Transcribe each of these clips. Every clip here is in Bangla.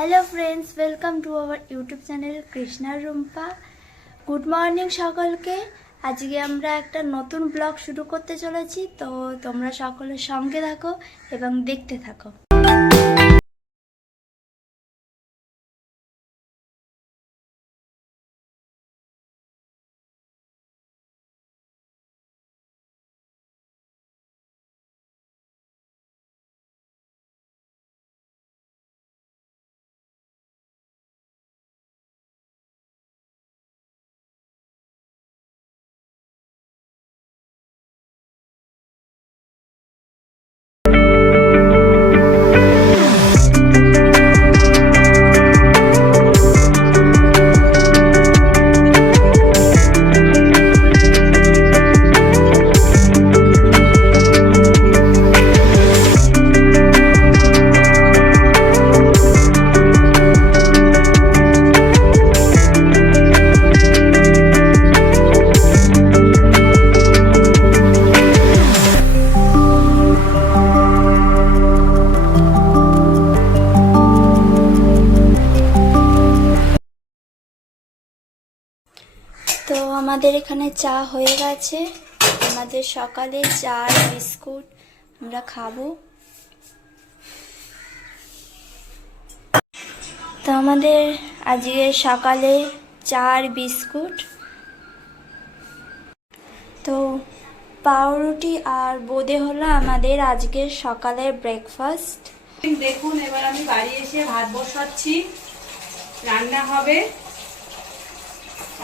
Hello friends, welcome to our YouTube channel Krishna Rumpa. Good morning সকলকে। আজকে আমরা একটা নতুন ব্লগ শুরু করতে চলেছি, তো তোমরা সকলের সঙ্গে থাকো এবং দেখতে থাকো। তো আমাদের এখানে চা হয়ে গেছে। আমাদের সকালে চা আর বিস্কুট আমরা খাবো। তো আমাদের আজকে সকালে চা আর বিস্কুট, তো পাউরুটি আর বোঁদে হলো আমাদের আজকের সকালের ব্রেকফাস্ট। দেখুন, এবার আমি বাড়ি এসে ভাত বসাচ্ছি, রান্না হবে।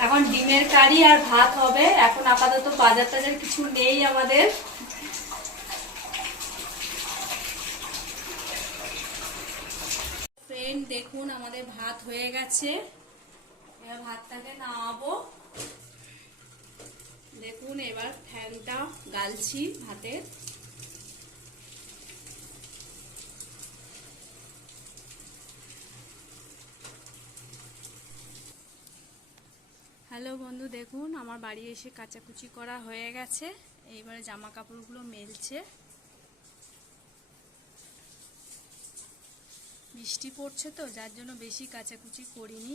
এখন ডিমের কারি আর ভাত হবে। এখন আপাতত বাজার টাজার কিছু নেই আমাদের। ফ্রেন্ড দেখুন, আমাদের ভাত হয়ে গেছে। এবার ভাতটাকে নামাবো। দেখুন, এবার ফ্যানটা গালছি ভাতের। হ্যালো বন্ধু, দেখুন আমার বাড়ি এসে কাচাকুচি করা হয়ে গেছে। এইবারে জামা কাপড়গুলো মেলছে। বৃষ্টি পড়ছে তো, যার জন্য বেশি কাচাকুচি করিনি।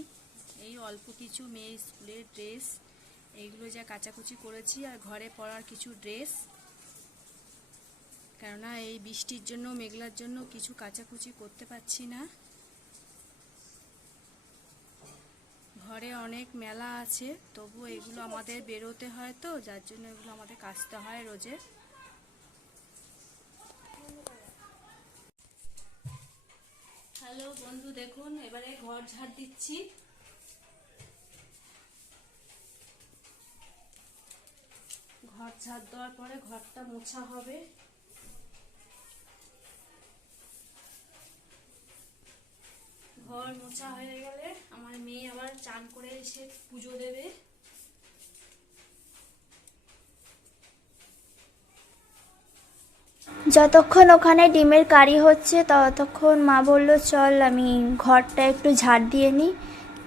এই অল্প কিছু মেয়ে স্কুলের ড্রেস, এইগুলো যা কাচাকুচি করেছি, আর ঘরে পরার কিছু ড্রেস। কেননা এই বৃষ্টির জন্য, মেঘলার জন্য কিছু কাচাকুচি করতে পারছি না। ঘরে অনেক মেলা আছে, তবু এগুলো আমাদের বেরোতে হয় তো, যার জন্য এগুলো আমাদের কাচতে হয় রোজে। হ্যালো বন্ধু, দেখুন এবারে ঘর ঝাড় দিচ্ছি। ঘর ঝাড় দেওয়ার পরে ঘরটা মোছা হবে। ঘর মোছা হয়ে গেলে আমার মেয়ে আবার চান করে এসে পুজো দেবে। যতক্ষণ ওখানে ডিমের কারি হচ্ছে ততক্ষণ মা বলল চল আমি ঘরটা একটু ঝাড় দিয়ে নিই।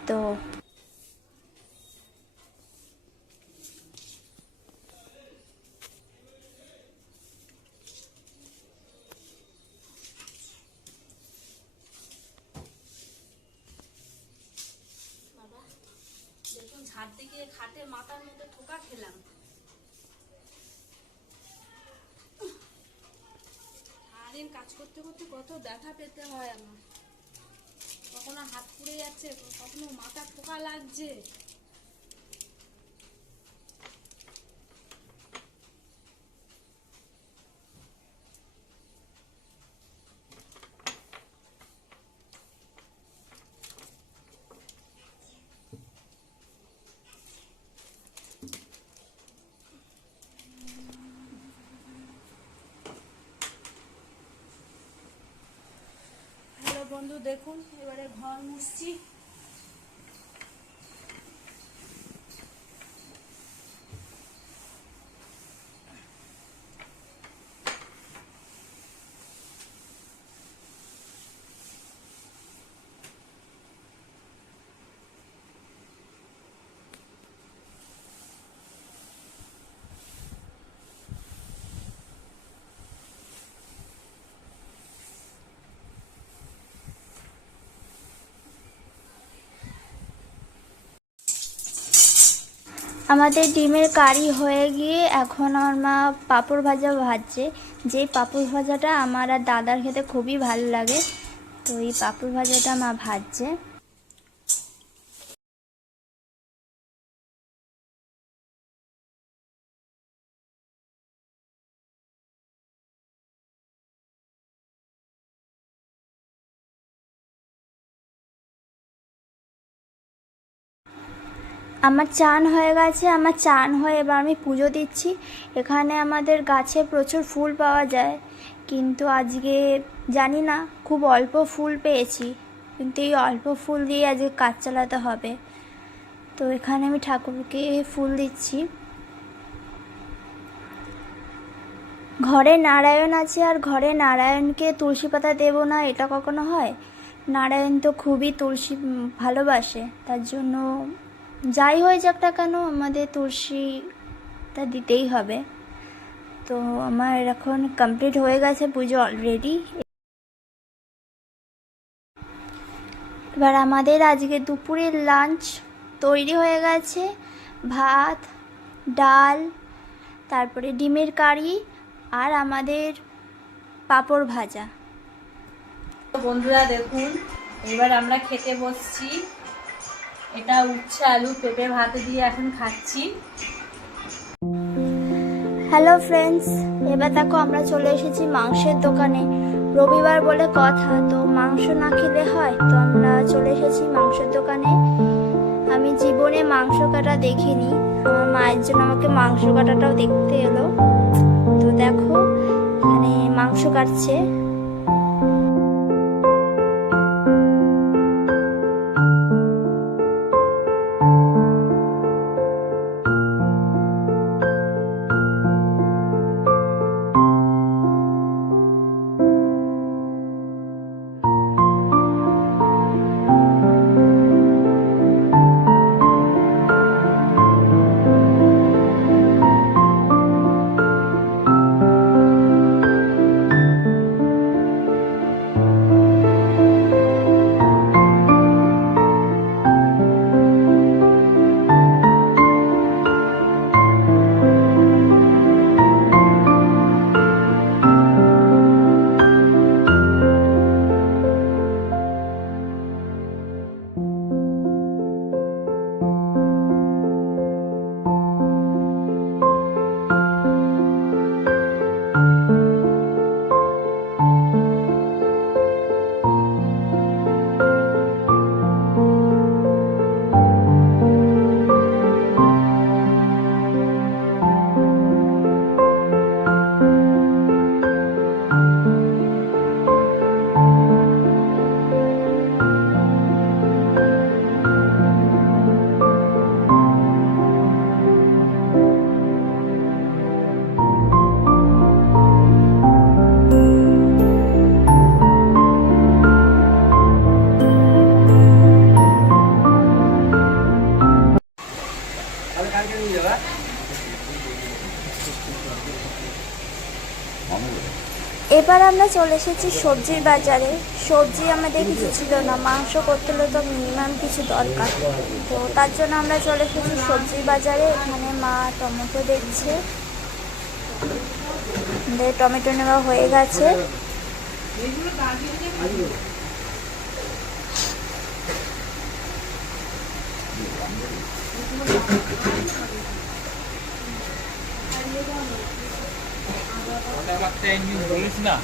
তো দেখুন, ঝাড় দিকে খাটের মাথার মধ্যে ঠোকা খেলাম। সারাদিন কাজ করতে করতে কত ব্যথা পেতে হয় আমার। কখনো হাত পুড়ে যাচ্ছে, কখনো মাথা ঠোকা লাগছে। হ্যালো বন্ধু, দেখুন এবারে ঘর মুছছি। আমাদের ডিমের কারি হয়ে গিয়ে এখন আমার মা পাঁপড় ভাজা ভাজছে। যেই পাঁপড় ভাজাটা আমার আর দাদার খেতে খুবই ভালো লাগে, তো এই পাঁপড় ভাজাটা মা ভাজছে। আমার চান হয়ে গেছে, আমার চান হয়ে এবার আমি পুজো দিচ্ছি। এখানে আমাদের গাছে প্রচুর ফুল পাওয়া যায়, কিন্তু আজকে জানি না, খুব অল্প ফুল পেয়েছি, কিন্তু এই অল্প ফুল দিয়ে আজকে কাজ চালাতে হবে। তো এখানে আমি ঠাকুরকে ফুল দিচ্ছি। ঘরে নারায়ণ আছে, আর ঘরে নারায়ণকে তুলসী পাতা দেব না এটা কখনো হয়? নারায়ণ তো খুবই তুলসী ভালোবাসে, তার জন্য যাই হয়ে যাক না কেন আমাদের তুলসীটা দিতেই হবে। তো আমার এখন কমপ্লিট হয়ে গেছে পুজো অলরেডি। এবার আমাদের আজকে দুপুরের লাঞ্চ তৈরি হয়ে গেছে। ভাত, ডাল, তারপরে ডিমের কারি আর আমাদের পাঁপড় ভাজা। বন্ধুরা দেখুন, এবার আমরা খেতে বসছি। এটা উচ্ছে আলু পেঁপে ভাতে দিয়ে এখন খাচ্ছি। হ্যালো ফ্রেন্ডস, এবার দেখো আমরা চলে এসেছি মাংসের দোকানে। রবিবার বলে কথা, তো মাংস না খেলে হয়, তো আমরা চলে এসেছি মাংসের দোকানে। আমি জীবনে মাংস কাটা দেখিনি, আমার মায়ের জন্য আমাকে মাংস কাটাটাও দেখতে এলো। তো দেখো এখানে মাংস কাটছে। এবার আমরা চলে এসেছি সবজির বাজারে। সবজি আমাদের কিছু ছিল না, মাংস করতে হলে তো মিনিমাম কিছু দরকার, তো তার জন্য আমরা চলে এসেছি সবজির বাজারে। এখানে মা টমেটো দেখছে, টমেটো নেওয়া হয়ে গেছে। বলিস না।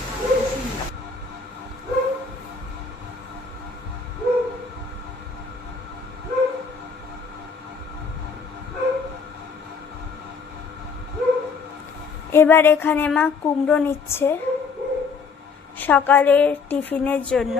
এবার এখানে মা কুমড়ো নিচ্ছে সকালের টিফিনের জন্য।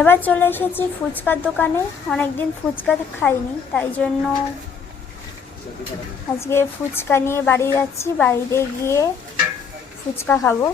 এবার চলে এসেছি ফুচকার দোকানে। অনেকদিন ফুচকা খাইনি, তাই জন্য আজকে ফুচকা নিয়ে বাড়ি যাচ্ছি। বাড়িতে গিয়ে ফুচকা খাবো।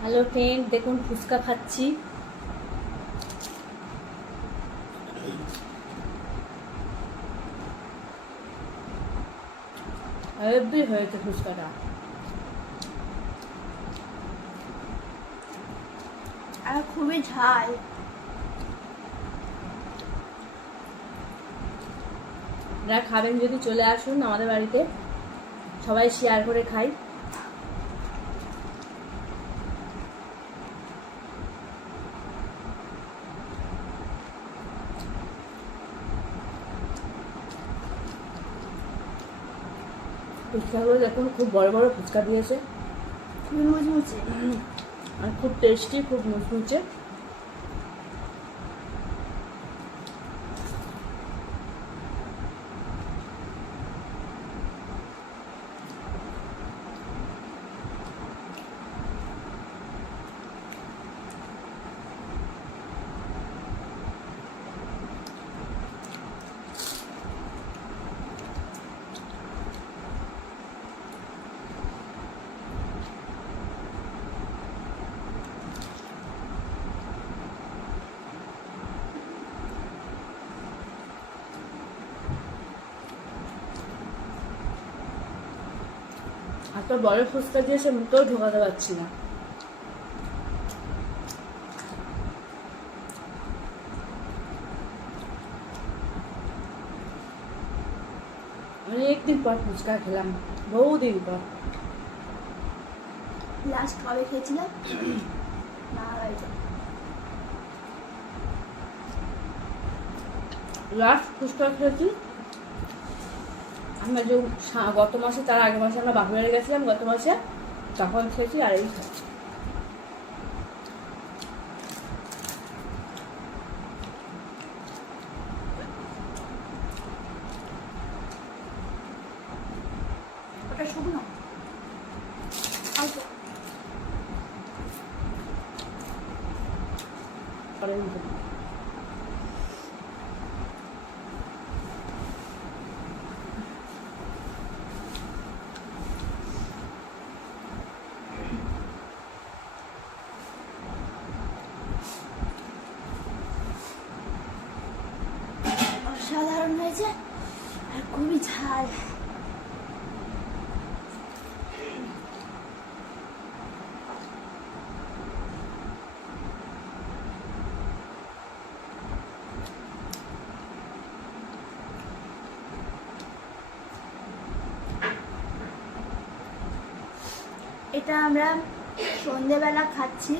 হ্যালো ফ্রেন্ড, দেখুন ফুচকা খাচ্ছি। হেব্বি হয়েছে ফুচকাটা। আর খুবই ঝাল। যারা খাবেন যদি চলে আসুন আমাদের বাড়িতে, সবাই শেয়ার করে খাই। ফুচকাগুলো দেখুন, খুব বড় বড় ফুচকা দিয়েছে, খুবই মুচমুচে আর খুব টেস্টি, খুব মুচমুচে। এত বড় ফুচকা দিয়েছে, মুখেও ঢোকাতে পারছি না। অনেকদিন পর ফুচকা খেলাম, বহুদিন পর। লাস্ট কবে খেয়েছিলাম? লাস্ট ফুচকা খেয়েছি আমরা যে গত মাসে, তার আগের মাসে আমরা বাপের বাড়ি গেছিলাম গত মাসে, তখন খেয়েছি। আর এই খাচ্ছি। ওটা শুকনো। অসাধারণ হয়েছে আর খুবই ঝাল। এটা আমরা সন্ধেবেলা খাচ্ছি।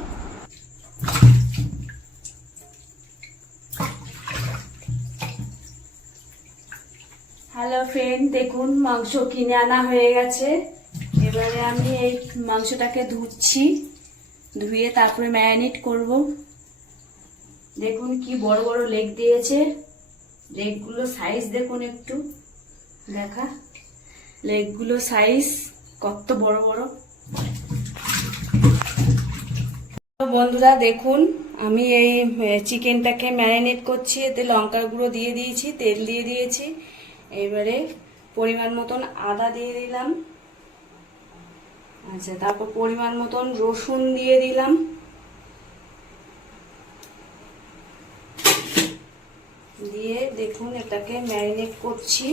হ্যালো ফ্রেন্ড, দেখুন মাংস কিনে আনা হয়ে গেছে। এবারে আমি এই মাংসটাকে ধুচ্ছি, ধুয়ে তারপরে ম্যারিনেট করব। দেখুন কি বড় বড় লেগ দিয়েছে। লেগগুলো সাইজ দেখুন, একটু দেখা লেগগুলো সাইজ কত বড় বড়। বন্ধুরা দেখুন, আমি এই চিকেনটাকে ম্যারিনেট করছি। এতে লঙ্কার গুঁড়ো দিয়ে দিয়েছি, তেল দিয়ে দিয়েছি। এবারে পরিমাণ মতন আদা দিয়ে দিলাম। আচ্ছা, তারপর পরিমাণ মতন রসুন দিয়ে দিলাম। দেখুন এটাকে ম্যারিনেট করছি।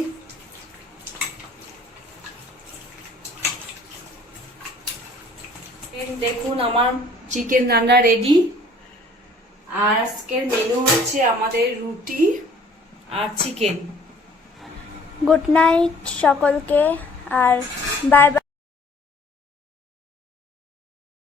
দেখুন আমার চিকেন রান্না রেডি। আর আজকের মেনু হচ্ছে আমাদের রুটি আর চিকেন। গুড নাইট সকলকে, আর বাই বাই।